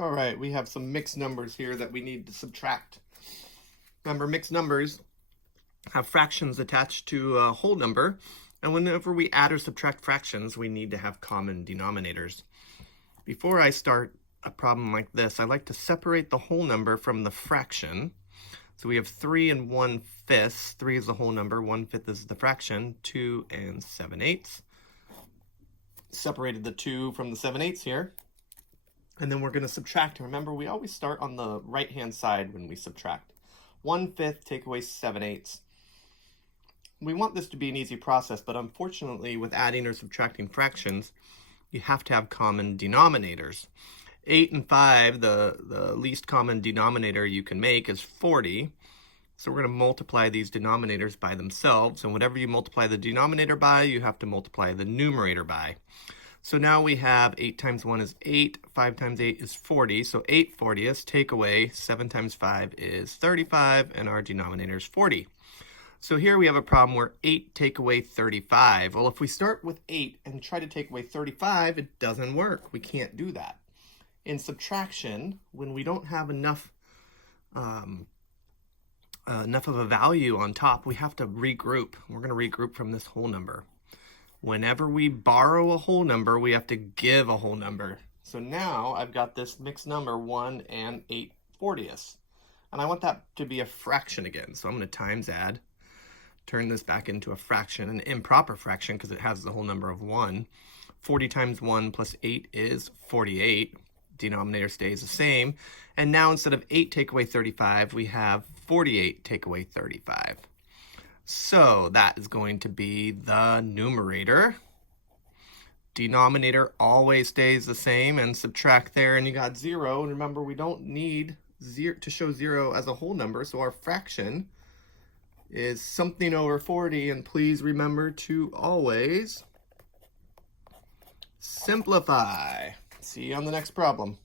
All right, we have some mixed numbers here that we need to subtract. Remember, mixed numbers have fractions attached to a whole number, and whenever we add or subtract fractions, we need to have common denominators. Before I start a problem like this, I like to separate the whole number from the fraction. So we have 3 and 1/5. 3 is the whole number, 1/5 is the fraction, 2 and 7/8. Separated the 2 from the 7/8 here. And then we're going to subtract. Remember, we always start on the right-hand side when we subtract. 1/5 take away 7/8. We want this to be an easy process, but unfortunately, with adding or subtracting fractions, you have to have common denominators. 8 and 5, the least common denominator you can make is 40. So we're going to multiply these denominators by themselves. And whatever you multiply the denominator by, you have to multiply the numerator by. So now we have 8 times 1 is 8, 5 times 8 is 40, so 8/40ths, take away 7 times 5 is 35, and our denominator is 40. So here we have a problem where 8 take away 35. Well, if we start with 8 and try to take away 35, it doesn't work. We can't do that. In subtraction, when we don't have enough of a value on top, we have to regroup. We're going to regroup from this whole number. Whenever we borrow a whole number, we have to give a whole number. So now I've got this mixed number, 1 and 8/40. And I want that to be a fraction again. So I'm going to times add, turn this back into a fraction, an improper fraction because it has the whole number of 1. 40 times 1 plus 8 is 48. Denominator stays the same. And now instead of 8 take away 35, we have 48 take away 35. So that is going to be the numerator. Denominator always stays the same, and subtract there and you got 0. And remember, we don't need 0 to show 0 as a whole number, so our fraction is something over 40. And please remember to always simplify. See you on the next problem.